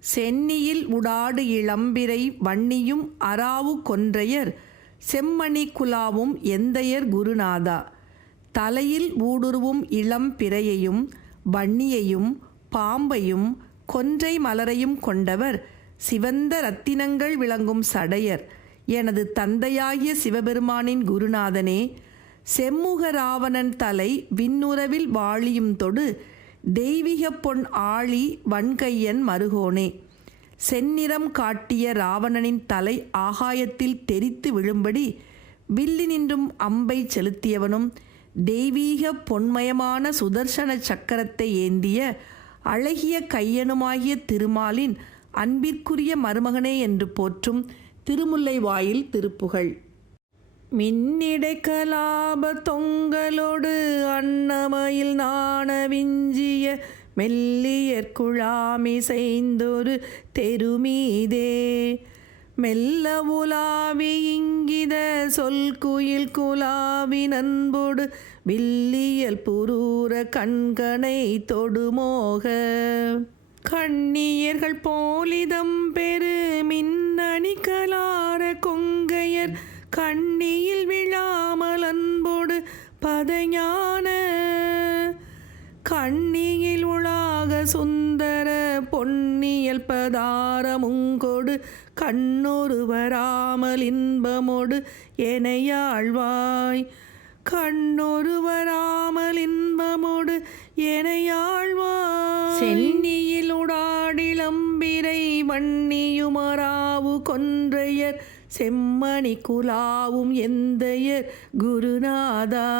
சென்னியில் உடாடு இளம்பிரை வன்னியும் அராவு கொன்றையர் செம்மணி குலாவும் எந்தையர் குருநாதா. தலையில் ஊடுருவும் இளம் பிறையையும் வன்னியையும் பாம்பையும் கொன்றை மலரையும் கொண்டவர் சிவந்த ரத்தினங்கள் விளங்கும் சடையர். எனது தந்தையாகிய சிவபெருமானின் குருநாதனே செம்முக ராவணன் தலை விண்ணுறவில் வாழியும் தொடு தெய்வீக பொன் ஆழி வன்கையன் மருகோனே. செந்நிறம் காட்டிய ராவணனின் தலை ஆகாயத்தில் தெரித்து விழும்படி வில்லி நின்றும் அம்பை செலுத்தியவனும் தெய்வீக பொன்மயமான சுதர்சன சக்கரத்தை ஏந்திய அழகிய கையனுமாகிய திருமாலின் அன்பிற்குரிய மருமகனே என்று போற்றும் திருமுல்லை வாயில் திருப்புகழ் மின்னிடை கலாப தொங்கலோடு அன்னமயில் நாண விஞ்சிய மெல்லியற்குழாமி செய்தொரு தெருமீதே. மெல்ல உலாவி இங்கித சொல் குயில் குலாவி நண்போடு வில்லியல் புரூர கண்கனை தொடுமோக. கண்ணியர்கள் போலிதம் பெரு மின்னணி கலார கொங்கையர் கண்ணியில் விழாமல் அன்போடு பதஞான பண்ணியில் உலாக சுந்தர பொன்னியல் பதாரமுங்கொடு கண்ணொருவராமல் இன்பமோடு எனையாழ்வாய் கண்ணொருவராமல் இன்பமோடு எனையாழ்வாய் சென்னியில் உடாடிலம்பிரை வன்னியுமராவு கொன்றையர். செம்மணி குலாவும் எந்தையர் குருநாதா.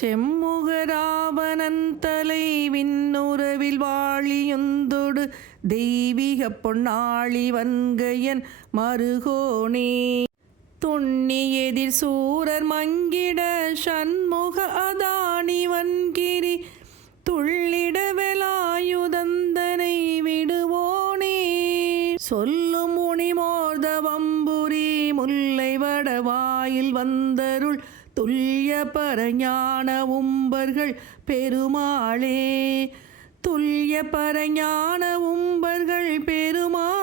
செம்முகராவனந்தலை விண்ணுறவில் வாழியுந்தொடு தெய்வீக பொன்னாளி வன்கையன் மருகோணே துண்ணி எதிர் சூரர் மங்கிட சண்முக அதானி வன்கிரி துள்ளிடவெலாயுதந்தனை விடுவோனே. சொல்லும் முனிமோர்தவம்புரி முல்லை வடவா வாயில் வந்தருள் துல்லிய பரஞான உம்பர்கள் பெருமாளே. துல்லிய பரஞான உம்பர்கள் பெருமாள்